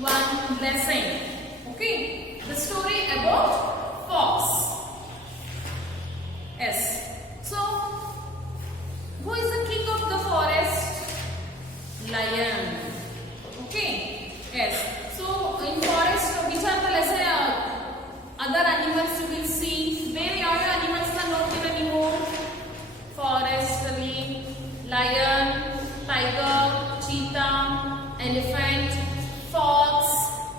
one lesson. Okay, the story about fox. Yes. So, who is the king of the forest? Lion. Okay. Yes. So, in forest, which are the lesser other animals you will see? Where are your animals are not given anymore? Forest, lion, tiger, cheetah, elephant, fox,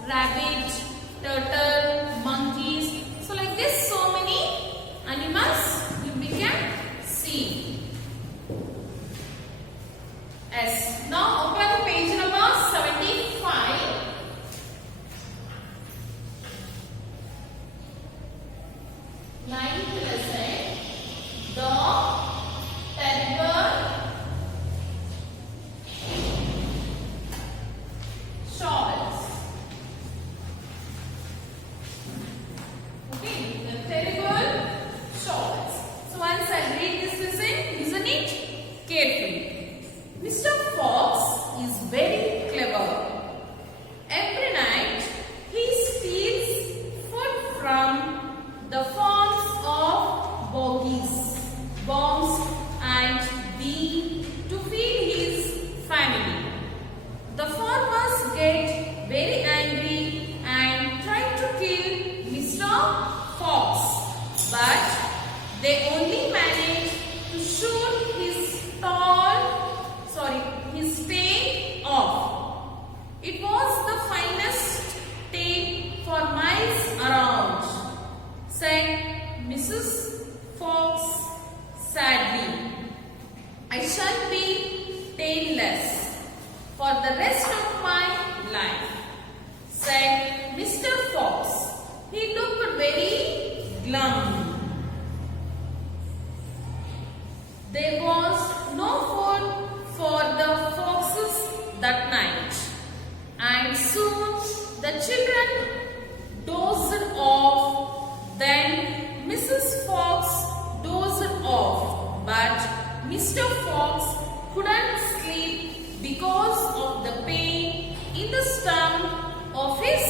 rabbit, turtle, monkeys. So like this, so many animals we can see. Yes. Now open page number 75. Ninth lesson. Dog, terrible, shawls. Okay, the terrible shawls. So once I read this lesson, listen it carefully. Mr. Fox is very clever. Every night he steals food from the farms of bombs and bees to feed his family. The farmers get very angry and try to kill Mr. Fox, but they only manage to shoot his tail off. It was the finest tail for miles around, said Mrs. Fox sadly. I shall be tailless for the rest of my life, said Mr. Fox. He looked very glum. There was no food for the foxes that night, and soon the children dozed off. Then Mrs. Fox dozed off, but Mr. Fox couldn't sleep because of the pain in the stump of his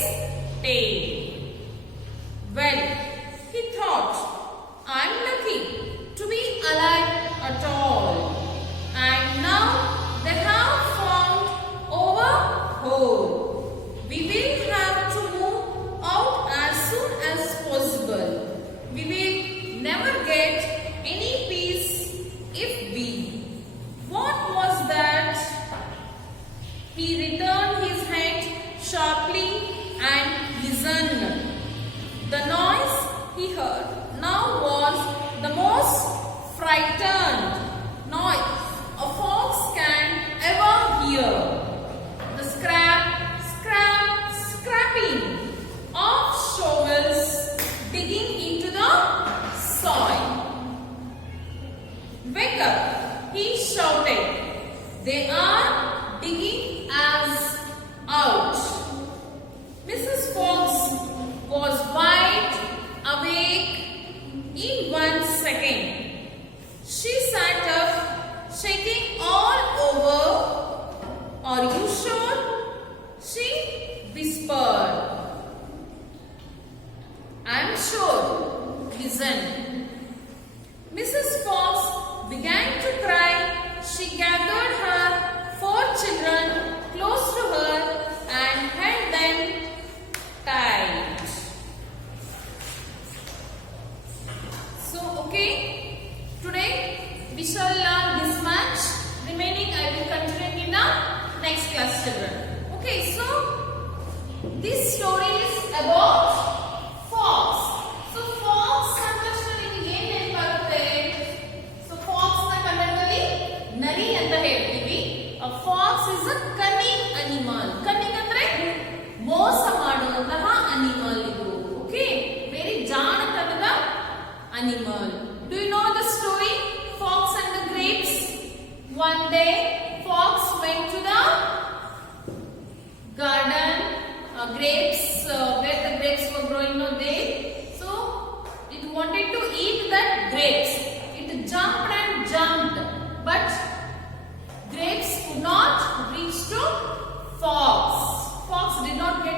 tail. Well, he thought, I'm lucky to be alive at all. And now they have found our hole. We will have to move out as soon as possible. We will never get any peace if we. What was that? He returned his head sharply and listened. The noise he heard now was the most frightened noise a fox can ever hear. The scrapping of shovels digging into the soil. Wake up, he shouted. They are digging us out. Mrs. Fox was wide awake in 1 second. She sat up, shaking all over. Are you sure? She whispered. I'm sure. Listen. Mrs. Fox began to cry. She gathered her 4 children close to her and held them tight. So, okay, today we shall learn this much. Remaining I will continue in the next class, children. Okay, so this story is about fox. So, fox ಸಂಕಷ್ಟದಲ್ಲಿ ಏನೇನು ಬರುತ್ತೆ? So, fox ನ ಕನ್ನಡದಲ್ಲಿ ನರಿ ಅಂತ ಹೇಳ್ತೀವಿ. A fox is a cunning animal. Cunning ಅಂದ್ರೆ ಮೋಸ ಮಾಡುವಂತಹ animal ಇದು. Okay, very ಜಾಣತನದ animal. Do you know the story? Fox and the grapes. One day, fox went to the garden, grapes, where the grapes were growing no there. So, it wanted to eat that grapes. It jumped and jumped, but grapes could not reach to fox. Fox did not get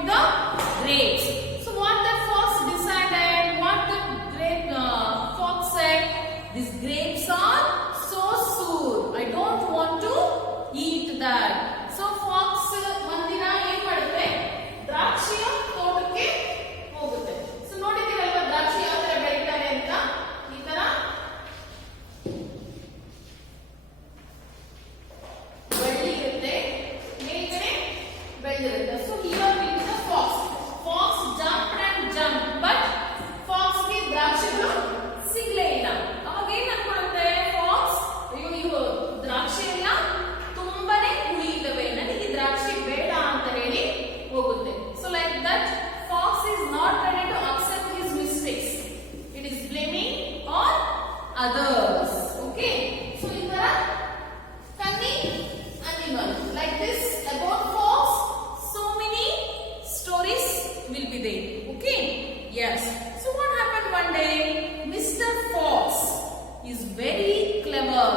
is very clever.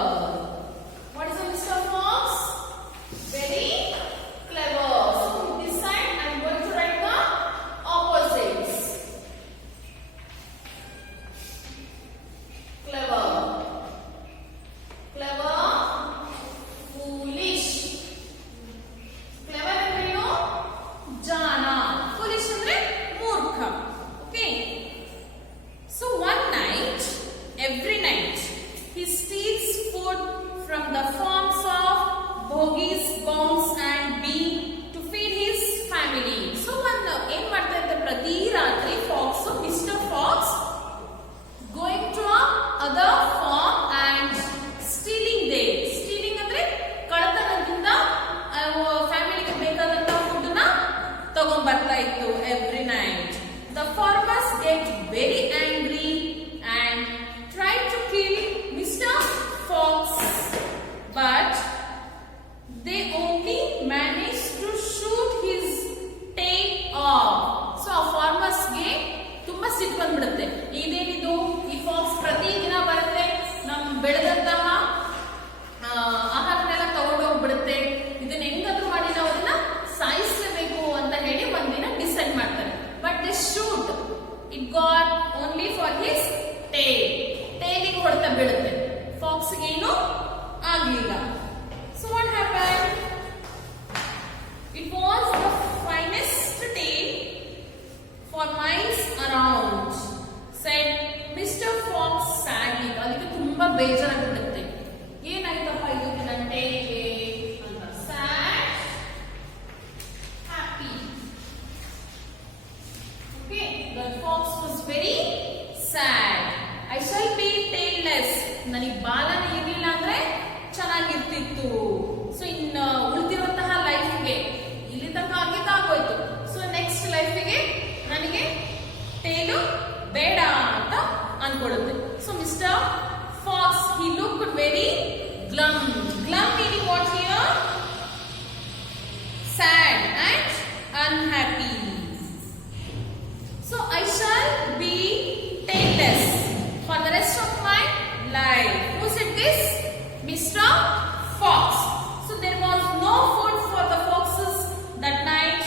What is a Mr. Fox? Very clever. So this side I am going to write the opposites. Clever, clever, foolish. Clever ಅಂದ್ರೆ ಏನು? ಜಾಣ. Foolish ಅಂದ್ರೆ ಮೂರ್ಖ. Okay. So one night, every night, he steals food from the farms of bogies, bounce and bean to feed his family. So one ಏನ್ ಮಾಡ್ತಾ ಇದ್ದ ಪ್ರತಿ ರಾತ್ರಿ fox, mister fox going to a other farm and stealing there. Stealing ಅಂದ್ರೆ ಕಳ್ಳತನದಿಂದ ಫ್ಯಾಮಿಲಿಗೆ ಬೇಕಾದಂತ food ನ ತಗೊಂಡ್ ಬರ್ತಾ ಇತ್ತು every night. The farmers get very angry and try to kill Mr. Fox, but they only manage to shoot his tail off. So farmers ಗೆ ತುಂಬಾ ಸಿಟ್ಟು ಬಂದ್ಬಿಡುತ್ತೆ. ಇದೇನಿದು, ಈ ಫಾಕ್ಸ್ ಪ್ರತಿದಿನ ಬರುತ್ತೆ, ನಮ್ ಬೆಳೆದಂತಹ ಆಹಾರನೆಲ್ಲ ತಗೊಂಡೋಗ್ಬಿಡುತ್ತೆ, ಇದನ್ನ ಹೆಂಗಾದ್ರೂ ಮಾಡಿ ನಾವು ಅದನ್ನ ಸಾಯಿಸಲೇಬೇಕು ಅಂತ ಹೇಳಿ ಒಂದಿನ ಡಿಸೈಡ್ ಮಾಡ್ತಾರೆ. But they shoot it got only for his tail. ಟೇಲಿಗೆ ಹೊಡೆತ ಬೀಳುತ್ತೆ, ಫಾಕ್ಸ್ ಏನು ಆಗ್ಲಿಲ್ಲ. So what happen? It was the finest tail for miles around, said Mr. Fox sadly. ಅದಕ್ಕೆ ತುಂಬಾ ಬೇಜಾರಾಗ್ಬಿಡುತ್ತೆ. ಏನಾಯ್ತಪ್ಪ ಇದು ನನ್ನ ಟೇಲ್ಗೆ ಅಂತ. Sad, happy. Okay, the fox was very sad. I shall be tailless. ನನಗೆ ಬಾಲನೇ ಇರಲಿಲ್ಲ ಅಂದ್ರೆ ಚೆನ್ನಾಗಿರ್ತಿತ್ತು. ಸೊ ಇನ್ನು ಉಳಿದಿರುವಂತಹ ಲೈಫ್ಗೆ ಇಲ್ಲಿ ತನಕ ಆಗಿದ್ದಾಗೋಯ್ತು. ಸೊ ನೆಕ್ಸ್ಟ್ ಲೈಫ್ಗೆ ನನಗೆ ಟೇಲು ಬೇಡ ಅಂತ ಅನ್ಕೊಳ್ಳುತ್ತೆ. So Mr fox he looked very glum. Glum meaning what here? Sad and unhappy. So I shall be tailless for the rest of my life. Who said this? Mr. Fox. So there was no food for the foxes that night,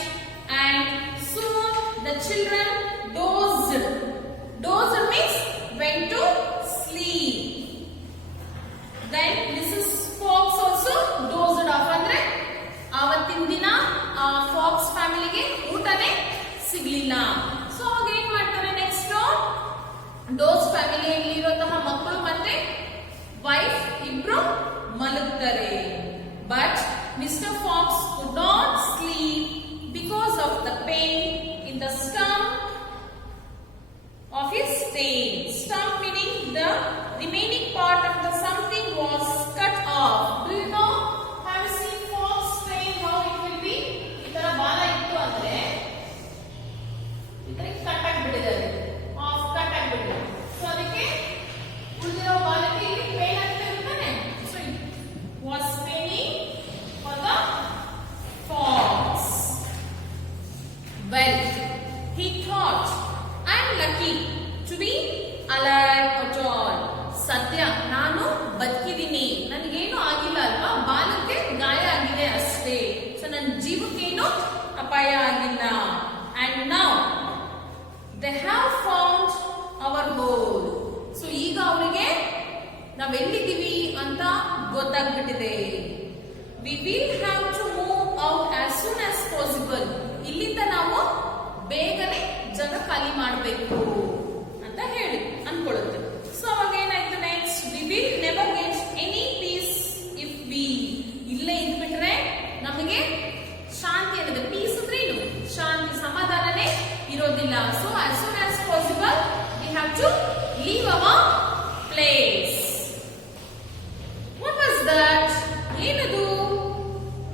and soon the children dozed. Dozed means went to sleep. Then Mrs. Fox also dozed off. ಅಂದ್ರೆ ಅವತ್ತಿನ ದಿನ ಆ fox ಫ್ಯಾಮಿಲಿಗೆ ಊಟನೇ ಸಿಗ್ಲಿಲ್ಲ. So ಅವಾಗ ಏನ್ ಮಾಡ್ತಾರೆ ನೆಕ್ಸ್ಟ್? ಡೋಸ್ ಫ್ಯಾಮಿಲಿಯಲ್ಲಿ ಇರುವಂತಹ ಮಕ್ಕಳು ಮತ್ತೆ ವೈಫ್ ಇಬ್ರು ಮಲಗ್ತಾರೆ. But Mr fox could not sleep because of the pain in the stump of his tail. Stump meaning the remaining part of the something was cut off. Do you know? Have you seen fox tail how it will be? ಈ ತರ ಬಾಲ ಇತ್ತು ಅಂದ್ರೆ ಇದಕ್ಕೆ cut ಆಗಿಬಿಟ್ಟಿದ್ದಾರೆ, off cut ಆಗಿಬಿಟ್ಟಿದೆ. So ಅದಕ್ಕೆ ಉಳಿದಿರೋ ಬಾಲಕ್ಕೆ ಇಲ್ಲಿ ಪೇನ್ ಆಗ್ತಾ ಇರ್ತಾನೆ. So it was ಪೇನಿಂಗ್ for the fox. Well, he thought, I'm lucky to be alive at all. ಸದ್ಯ ನಾನು ಬದುಕಿದ್ದೀನಿ, ನನಗೇನು ಆಗಿಲ್ಲ ಅಲ್ವಾ, ಬಾಲಕ್ಕೆ ಗಾಯ ಆಗಿದೆ ಅಷ್ಟೇ. ಸೊ ನನ್ನ ಜೀವಕ್ಕೇನು ಅಪಾಯ ಆಗಿಲ್ಲ. And now they have found our hole. So ಈಗ ಅವರಿಗೆ ನಾವೆಲ್ಲಿದ್ದೀವಿ ಅಂತ ಗೊತ್ತಾಗ್ಬಿಟ್ಟಿದೆ. We will have to move out as soon as possible. ಇಲ್ಲಿಂದ ನಾವು ಬೇಗನೆ ಜಾಗ ಖಾಲಿ ಮಾಡಬೇಕು ಅಂತ ಹೇಳಿ ಅನ್ಕೊಳ್ಳುತ್ತೆ. ಸೊ ಅವಾಗ ಏನಾಯ್ತು next? We will never get any peace if we ಇಲ್ಲೇ ಇದ್ಬಿಟ್ರೆ ನಮಗೆ ಶಾಂತಿ ಅನ್ನೋದು. ಪೀಸ್ ಅಂದ್ರೆ ಏನು? ಶಾಂತಿ, ಸಮಾಧಾನನೇ ಇರೋದಿಲ್ಲ. So as soon as possible we have to leave our place. What was that? ಏನದು?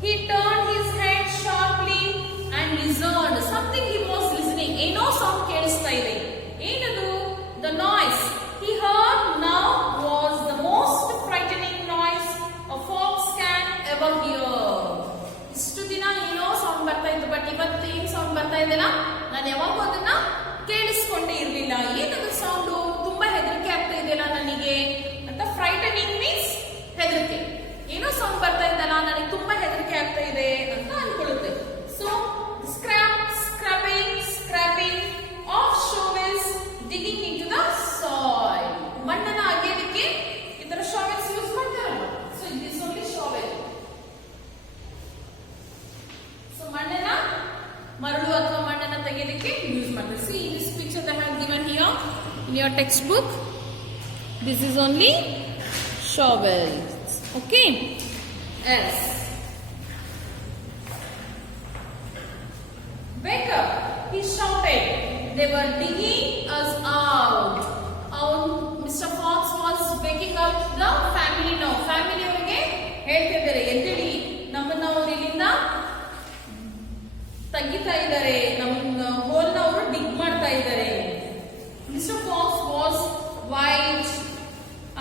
He turned his head sharply and listened. Something he was listening. ಏನೋ sound ಕೇಳಿಸ್ತಾ ಇದೆ. ಏನದು? The noise. ಸೌಂಡ್ ಬರ್ತಾ ಇದಲ್ಲ, ನನಗೆ ತುಂಬಾ ಹೆದರಿಕೆ ಆಗ್ತಾ ಇದೆ ಅಂತ ಅನ್ಕೊಳ್ಳುತ್ತೆ. So scraping of shovels, digging into the soil. ಮಣ್ಣನ್ನ ಅಗೆಯೋದಕ್ಕೆ ಈ ತರ shovels ಯೂಸ್ ಮಾಡ್ತಾರಲ್ಲ. So it is only shovel. So ಮಣ್ಣನ್ನ ಮರಳು ಅಥವಾ ಮಣ್ಣನ್ನ ತೆಗೆಯೋದಕ್ಕೆ ಯೂಸ್ ಮಾಡ್ತಾರೆ. See in this picture they have given here in your textbook. This is only shovels. Okay. Yes. Wake up, he shouted. They were digging us out. Mr. Fox was waking up the family now. Family ಅವರಿಗೆ ಹೇಳ್ತಿದ್ದಾರೆ, ಎದ್ದೇಳಿ, ನಮ್ಮನ್ನ ಅವರು ಇಲ್ಲಿಂದ ತೆಗಿತಾ ಇದ್ದಾರೆ, ನಮ್ಮ ಹೋಲ್ನ ಅವರು ಡಿಗ್ ಮಾಡ್ತಾ ಇದ್ದಾರೆ. Mr. Fox was wide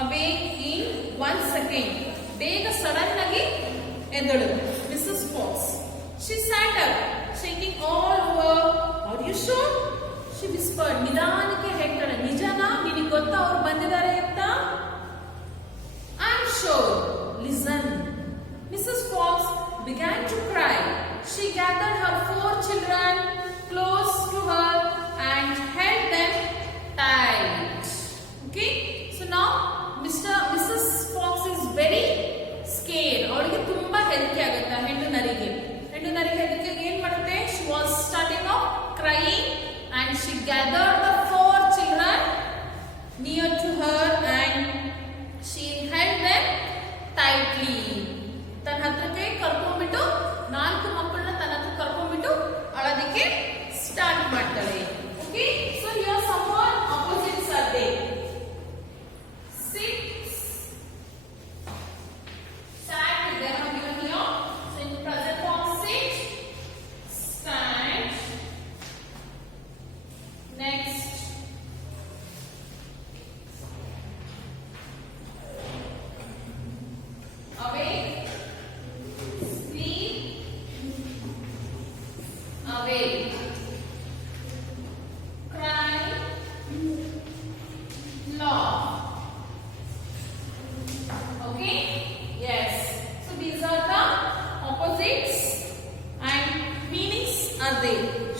awake in 1 second. ಬೇಗ ಸಡನ್ ಆಗಿ ಎದ್ದಳು Mrs. Fox. She sat up, shaking all over. Are you sure? She whispered. ನಿಧಾನಕ್ಕೆ ಹೇಳ್ತಾಳೆ, ನಿಜನಾ? ನಿನಗೆ ಗೊತ್ತಾ ಅವ್ರು ಬಂದಿದ್ದಾರೆ ಅಂತ? I'm sure. Listen. Mrs. Fox began to cry. She gathered her 4 children close to her and held them tight. Okay? So now Mrs. Fox is very scared. ಅವಳಿಗೆ ತುಂಬಾ ಹೆದರಿಕೆ ಆಗುತ್ತೆ. ಹೆಣ್ಣು ನರಿಗೆ ಹೆದರಿಕೆ ಏನ್ ಮಾಡುತ್ತೆ? She was starting off crying and she gathered the 4 children near to her and she held them tightly. ತನ್ನ ಹತ್ರಕ್ಕೆ ಕರ್ಕೊಂಡ್ಬಿಟ್ಟು 4 ಮಕ್ಕಳನ್ನ ತನ್ನ ಹತ್ರ ಕರ್ಕೊಂಡ್ಬಿಟ್ಟು ಅಳೋದಕ್ಕೆ ಸ್ಟಾರ್ಟ್ ಮಾಡ್ತಾಳೆ. Okay, so here some more opposites are there.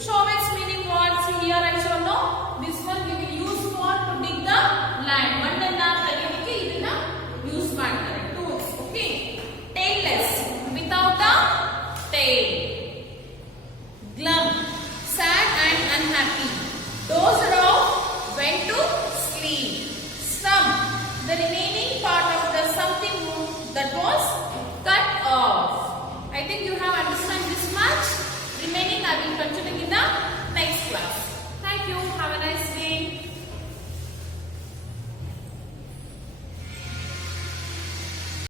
Shovels meaning what? See here I shall know. This one we will use for to dig the land. ಮಣ್ಣನ್ನ ತೆಗೆಯೋದಕ್ಕೆ ಇದನ್ನ ಯೂಸ್ ಮಾಡ್ತಾರೆ. Tools. Okay. Tailless, without a tail. Glum, sad and unhappy. Dozed off, went to sleep. Stump, the remaining part of the something that was cut off. I think you have understood this much. Remaining I will continue in the